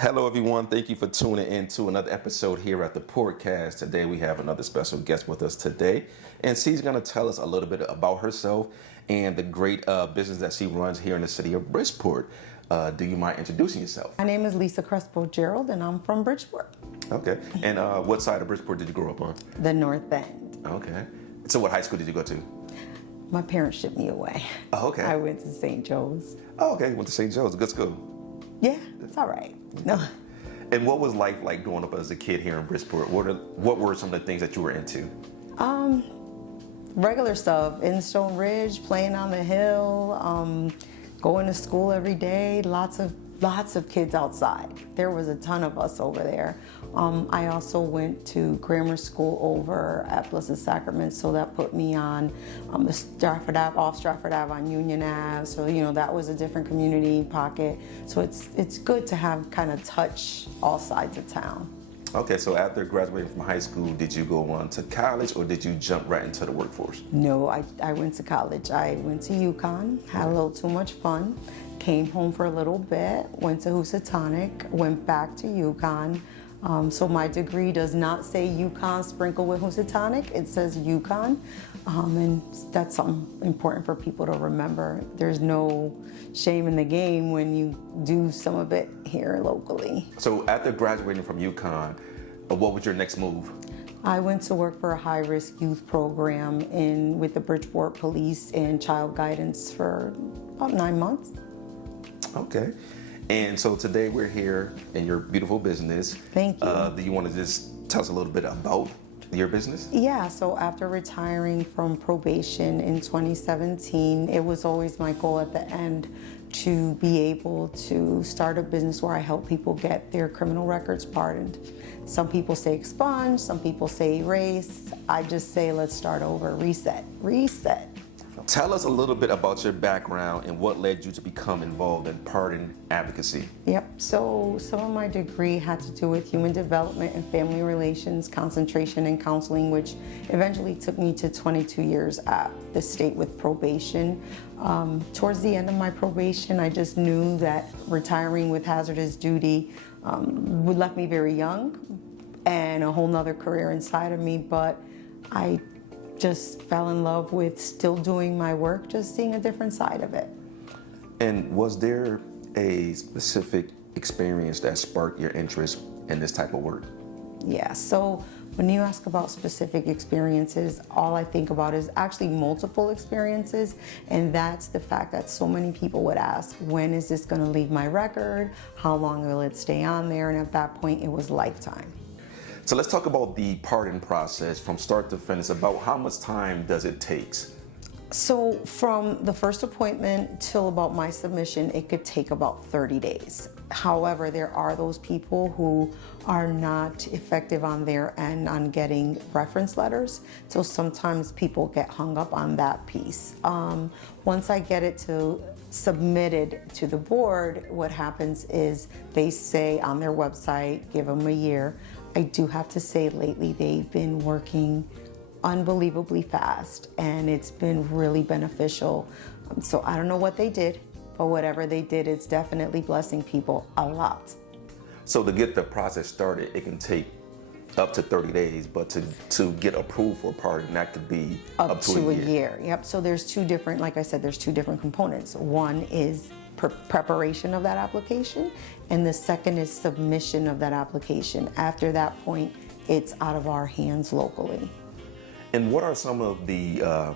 Hello, everyone. Thank you for tuning in to another episode here at the Portcast. Today, we have another special guest with us today, and she's going to tell us a little bit about herself and the great business that she runs here in the city of Bridgeport. Do you mind introducing yourself? My name is Lisa Crespo-Gerald, and I'm from Bridgeport. Okay. And what side of Bridgeport did you grow up on? The North End. Okay. So what high school did you go to? My parents shipped me away. Oh, okay. I went to St. Joe's. Oh, okay. Went to St. Joe's. Good school. Yeah, it's all right. No. And what was life like growing up as a kid here in Bridgeport? What were some of the things that you were into? Regular stuff. In Stone Ridge, playing on the hill, going to school every day. Lots of kids outside. There was a ton of us over there. I also went to grammar school over at Blessed Sacrament, so that put me on the Stratford Ave, off Stratford Ave on Union Ave. So that was a different community pocket. So it's good to have kind of touch all sides of town. Okay, so after graduating from high school, did you go on to college or did you jump right into the workforce? No, I went to college. I went to UConn, had a little too much fun, came home for a little bit, went to Housatonic, went back to UConn. So my degree does not say UConn sprinkled with Housatonic, it says UConn. And that's something important for people to remember. There's no shame in the game when you do some of it here locally. So after graduating from UConn, what was your next move? I went to work for a high-risk youth program with the Bridgeport Police and Child Guidance for about 9 months. Okay. And so today we're here in your beautiful business. Thank you. Do you want to just tell us a little bit about your business? Yeah, so after retiring from probation in 2017, it was always my goal at the end to be able to start a business where I help people get their criminal records pardoned. Some people say expunge, some people say erase. I just say let's start over, reset. Tell us a little bit about your background and what led you to become involved in pardon advocacy. Yep, so some of my degree had to do with human development and family relations, concentration and counseling, which eventually took me to 22 years at the state with probation. Towards the end of my probation, I just knew that retiring with hazardous duty would left me very young and a whole nother career inside of me, but I just fell in love with still doing my work, just seeing a different side of it. And was there a specific experience that sparked your interest in this type of work? Yeah, so when you ask about specific experiences, all I think about is actually multiple experiences, and that's the fact that so many people would ask, when is this gonna leave my record? How long will it stay on there? And at that point, it was lifetime. So let's talk about the pardon process from start to finish. About how much time does it take? So from the first appointment till about my submission, it could take about 30 days. However, there are those people who are not effective on their end on getting reference letters. So sometimes people get hung up on that piece. Once I get it submitted to the board, what happens is they say on their website, give them a year. I do have to say lately they've been working unbelievably fast and it's been really beneficial. So I don't know what they did, but whatever they did, it's definitely blessing people a lot. So to get the process started, it can take up to 30 days, but to get approved for pardon, that could be up to a year. Yep, so there's two different, like I said, there's two different components. One is preparation of that application, and the second is submission of that application. After that point, it's out of our hands locally. And what are some of the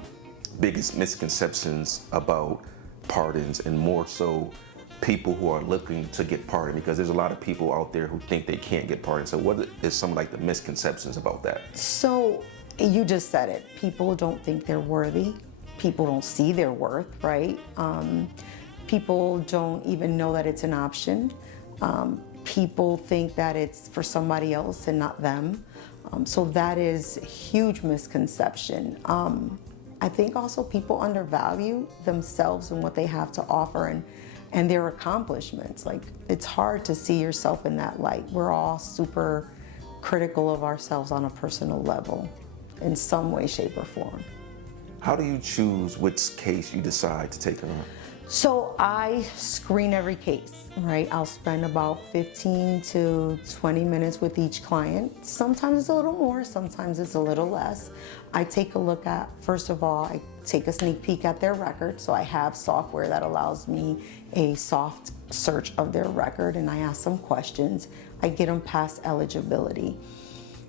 biggest misconceptions about pardons, and more so people who are looking to get pardoned? Because there's a lot of people out there who think they can't get pardoned. So what is some like the misconceptions about that? So you just said it. People don't think they're worthy. People don't see their worth, right? People don't even know that it's an option. People think that it's for somebody else and not them. So that is a huge misconception. I think also people undervalue themselves and what they have to offer and their accomplishments. Like, it's hard to see yourself in that light. We're all super critical of ourselves on a personal level in some way, shape, or form. How do you choose which case you decide to take on? So I screen every case, right? I'll spend about 15 to 20 minutes with each client. Sometimes it's a little more, sometimes it's a little less. I take a look at, first of all, I take a sneak peek at their record. So I have software that allows me a soft search of their record, and I ask them questions. I get them past eligibility.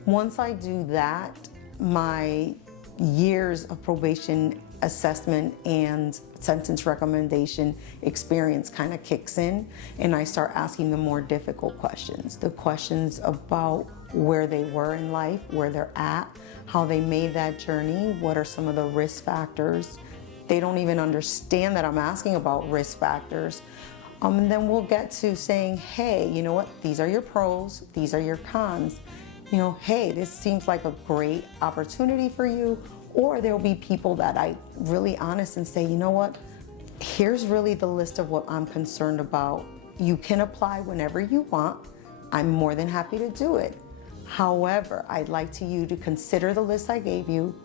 Once I do that, my years of probation assessment and sentence recommendation experience kind of kicks in, and I start asking the more difficult questions. The questions about where they were in life, where they're at, how they made that journey, what are some of the risk factors. They don't even understand that I'm asking about risk factors. And then we'll get to saying, hey, you know what, these are your pros, these are your cons. You know, hey, this seems like a great opportunity for you. Or there'll be people that I really honest and say, you know what, here's really the list of what I'm concerned about. You can apply whenever you want. I'm more than happy to do it. However, I'd like you to consider the list I gave you,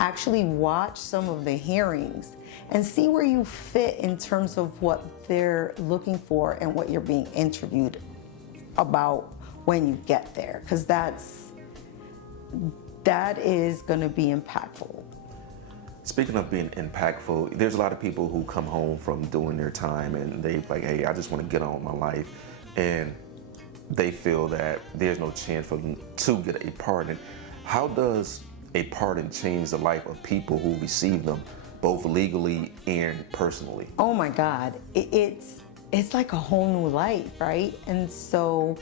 actually watch some of the hearings and see where you fit in terms of what they're looking for and what you're being interviewed about when you get there, because that is going to be impactful. Speaking of being impactful, there's a lot of people who come home from doing their time and they like, hey, I just want to get on with my life, and they feel that there's no chance for them to get a pardon. How does a pardon change the life of people who receive them, both legally and personally? Oh my God, it's like a whole new life, right? And so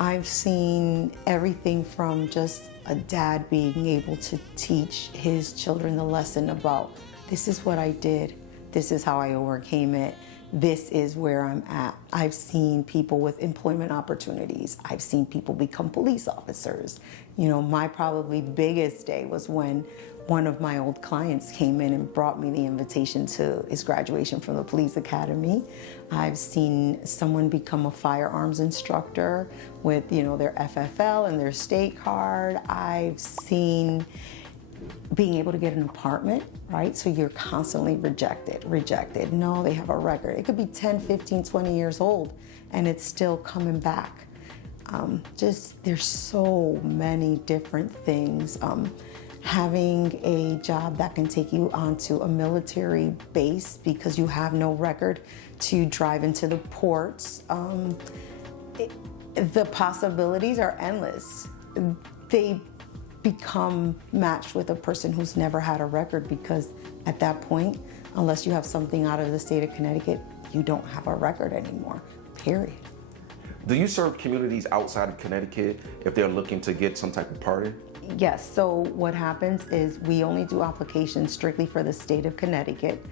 I've seen everything from just a dad being able to teach his children the lesson about, this is what I did, this is how I overcame it, this is where I'm at. I've seen people with employment opportunities. I've seen people become police officers. You know, my probably biggest day was when one of my old clients came in and brought me the invitation to his graduation from the police academy. I've seen someone become a firearms instructor with, you know, their FFL and their state card. I've seen being able to get an apartment, right? So you're constantly rejected. No, they have a record. It could be 10, 15, 20 years old and it's still coming back. There's so many different things. Having a job that can take you onto a military base because you have no record to drive into the ports. The possibilities are endless. They become matched with a person who's never had a record, because at that point, unless you have something out of the state of Connecticut, you don't have a record anymore, period. Do you serve communities outside of Connecticut if they're looking to get some type of pardon? Yes, so what happens is we only do applications strictly for the state of Connecticut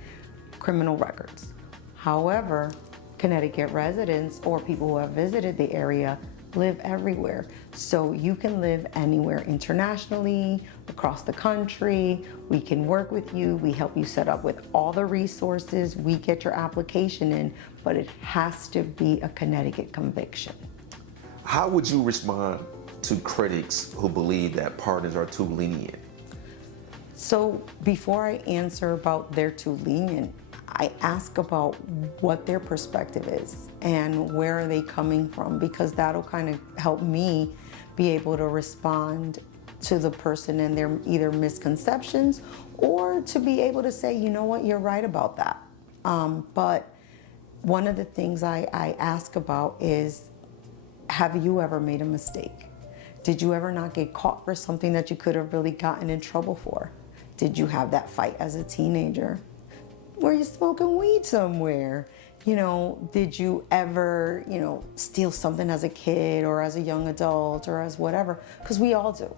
criminal records. However, Connecticut residents or people who have visited the area live everywhere. So you can live anywhere internationally, across the country. We can work with you. We help you set up with all the resources. We get your application in, but it has to be a Connecticut conviction. How would you respond to critics who believe that pardons are too lenient? So before I answer about they're too lenient, I ask about what their perspective is and where are they coming from, because that'll kind of help me be able to respond to the person and their either misconceptions, or to be able to say, you know what, you're right about that. But one of the things I ask about is, have you ever made a mistake? Did you ever not get caught for something that you could have really gotten in trouble for? Did you have that fight as a teenager? Were you smoking weed somewhere? You know, did you ever, steal something as a kid or as a young adult or as whatever? Because we all do,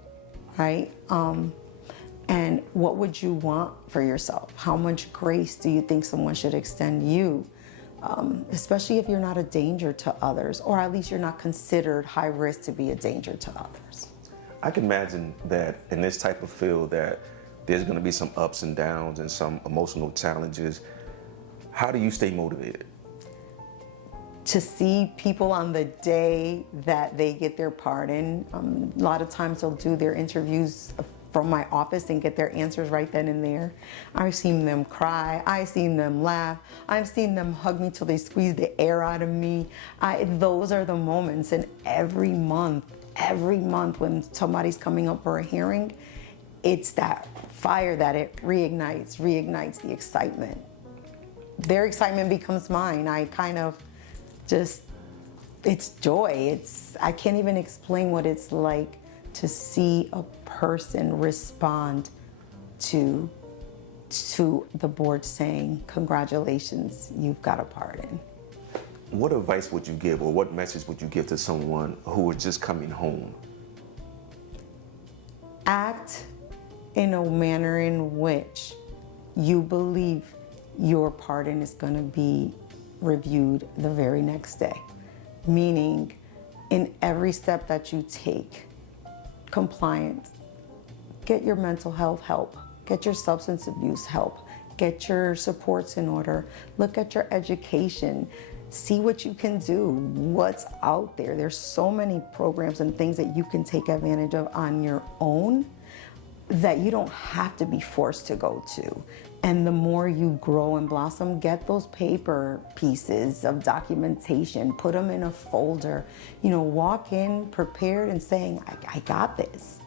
right? And what would you want for yourself? How much grace do you think someone should extend you? Especially if you're not a danger to others, or at least you're not considered high risk to be a danger to others. I can imagine that in this type of field that there's going to be some ups and downs and some emotional challenges. How do you stay motivated? To see people on the day that they get their pardon, a lot of times they'll do their interviews from my office and get their answers right then and there. I've seen them cry. I've seen them laugh. I've seen them hug me till they squeeze the air out of me. Those are the moments. And every month when somebody's coming up for a hearing, it's that fire that it reignites the excitement. Their excitement becomes mine. I kind of just, it's joy. I can't even explain what it's like to see a person respond to the board saying, congratulations, you've got a pardon. What advice would you give, or what message would you give to someone who is just coming home? Act in a manner in which you believe your pardon is going to be reviewed the very next day. Meaning, in every step that you take, compliance, get your mental health help, get your substance abuse help, get your supports in order, look at your education, see what you can do, what's out there. There's so many programs and things that you can take advantage of on your own that you don't have to be forced to go to. And the more you grow and blossom, get those paper pieces of documentation, put them in a folder, walk in prepared and saying, I got this.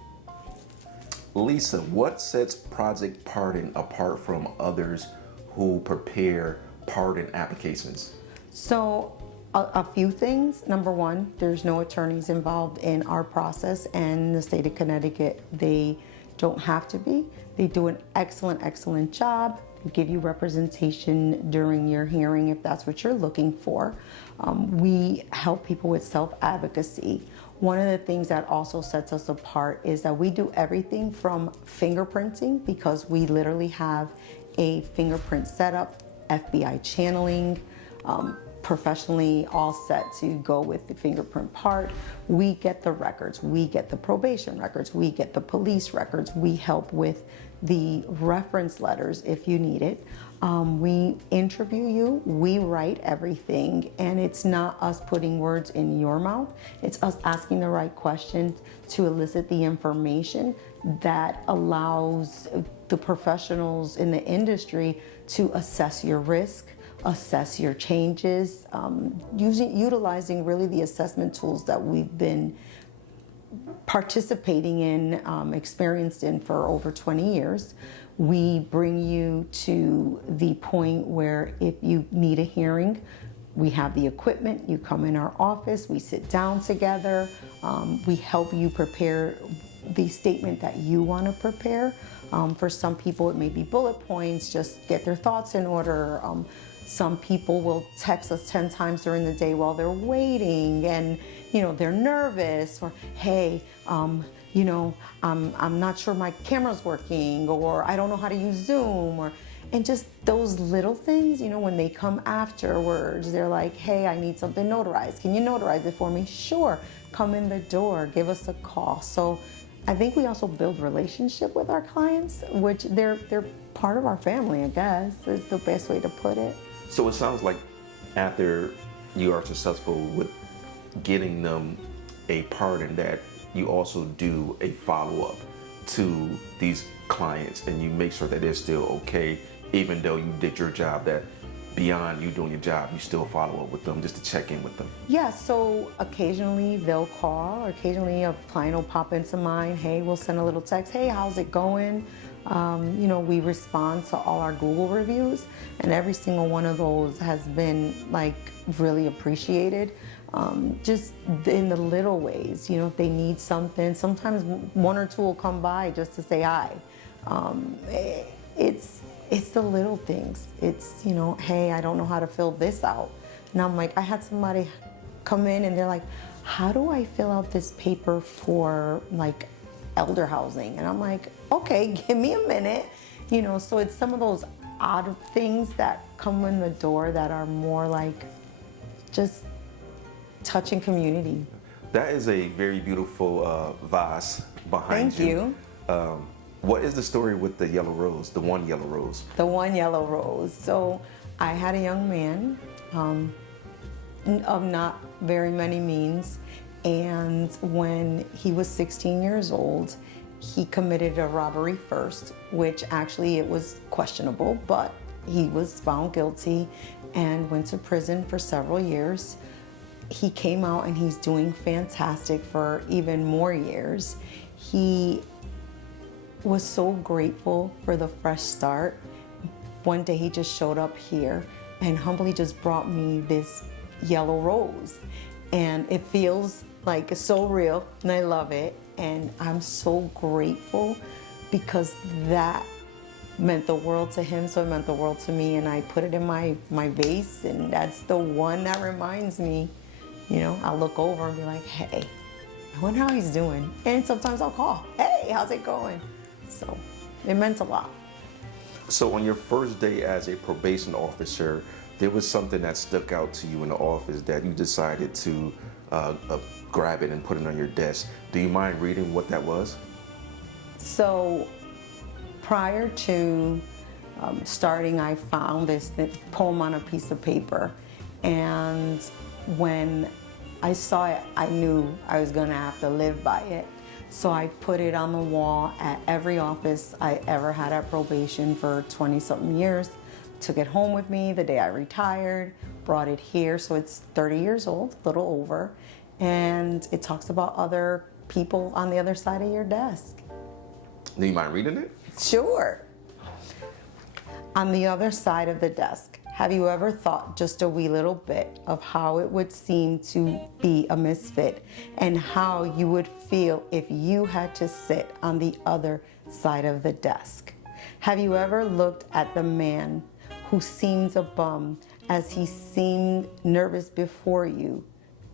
Lisa, what sets Project Pardon apart from others who prepare pardon applications? So a few things. Number one, there's no attorneys involved in our process, and the state of Connecticut, they don't have to be. They do an excellent job. They give you representation during your hearing if that's what you're looking for. We help people with self-advocacy. One of the things that also sets us apart is that we do everything from fingerprinting, because we literally have a fingerprint setup, FBI channeling, professionally all set to go with the fingerprint part. We get the records, we get the probation records, we get the police records, we help with the reference letters if you need it. We interview you, we write everything, and it's not us putting words in your mouth, it's us asking the right questions to elicit the information that allows the professionals in the industry to assess your risk, assess your changes, utilizing really the assessment tools that we've been participating in, experienced in for over 20 years. We bring you to the point where if you need a hearing, we have the equipment, you come in our office, we sit down together, we help you prepare the statement that you want to prepare. For some people it may be bullet points, just get their thoughts in order. Some people will text us 10 times during the day while they're waiting, and they're nervous, or hey, I'm not sure my camera's working, or I don't know how to use Zoom, and just those little things, when they come afterwards, they're like, hey, I need something notarized. Can you notarize it for me? Sure. Come in the door, give us a call. So I think we also build relationship with our clients, which they're part of our family, I guess, is the best way to put it. So it sounds like after you are successful with getting them a pardon, that you also do a follow-up to these clients and you make sure that they're still okay, even though you did your job, that beyond you doing your job, you still follow up with them just to check in with them. Yeah, so occasionally they'll call, or occasionally a client will pop into mind. Hey, we'll send a little text. Hey, how's it going? We respond to all our Google reviews, and every single one of those has been really appreciated. Just in the little ways, if they need something, sometimes one or two will come by just to say hi. It's the little things. It's, hey, I don't know how to fill this out. And I'm like, I had somebody come in and they're like, how do I fill out this paper for elder housing? And I'm like, okay, give me a minute. So it's some of those odd things that come in the door that are more just touching community. That is a very beautiful vase behind you. Thank you. What is the story with the yellow rose, the one yellow rose? The one yellow rose. So I had a young man of not very many means, and when he was 16 years old, He committed a robbery first, which actually it was questionable, but he was found guilty and went to prison for several years. He came out and he's doing fantastic for even more years. He was so grateful for the fresh start. One day he just showed up here and humbly just brought me this yellow rose. And it feels like it's so real and I love it. And I'm so grateful because that meant the world to him, so it meant the world to me. And I put it in my vase, and that's the one that reminds me, you know, I'll look over and be like, hey, I wonder how he's doing. And sometimes I'll call, hey, how's it going? So it meant a lot. So on your first day as a probation officer, there was something that stuck out to you in the office that you decided to grab it and put it on your desk. Do you mind reading what that was? So prior to starting, I found this poem on a piece of paper. And when I saw it, I knew I was gonna have to live by it. So I put it on the wall at every office I ever had at probation for 20-something years. Took it home with me the day I retired, brought it here. So it's 30 years old, a little over. And it talks about other people on the other side of your desk. Do you mind reading it? Sure. On the other side of the desk, have you ever thought just a wee little bit of how it would seem to be a misfit and how you would feel if you had to sit on the other side of the desk? Have you ever looked at the man who seems a bum as he seemed nervous before you,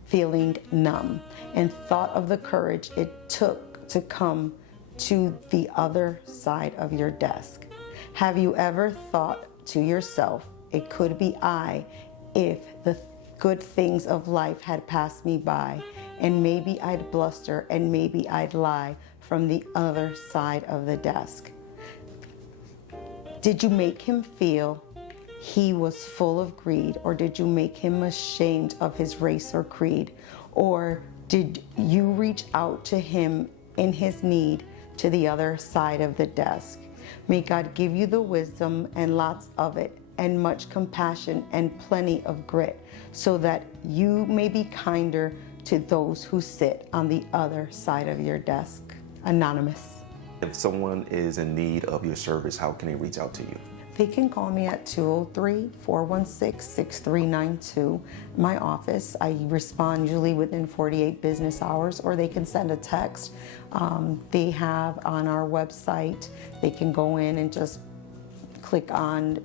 feeling numb, and thought of the courage it took to come to the other side of your desk? Have you ever thought to yourself, it could be I if the good things of life had passed me by, and maybe I'd bluster and maybe I'd lie from the other side of the desk? Did you make him feel he was full of greed, or did you make him ashamed of his race or creed? Or did you reach out to him in his need to the other side of the desk? May God give you the wisdom and lots of it, and much compassion and plenty of grit, so that you may be kinder to those who sit on the other side of your desk. Anonymous. If someone is in need of your service, how can they reach out to you? They can call me at 203-416-6392, my office. I respond usually within 48 business hours, or they can send a text. They have on our website, they can go in and just click on,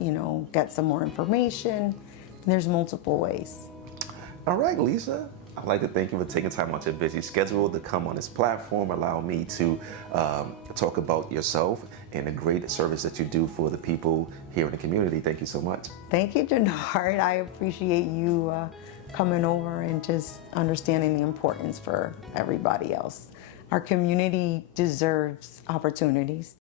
get some more information. There's multiple ways. All right, Lisa. I'd like to thank you for taking time out your busy schedule to come on this platform, allow me to talk about yourself and the great service that you do for the people here in the community. Thank you so much. Thank you, Jannard. I appreciate you coming over and just understanding the importance for everybody else. Our community deserves opportunities.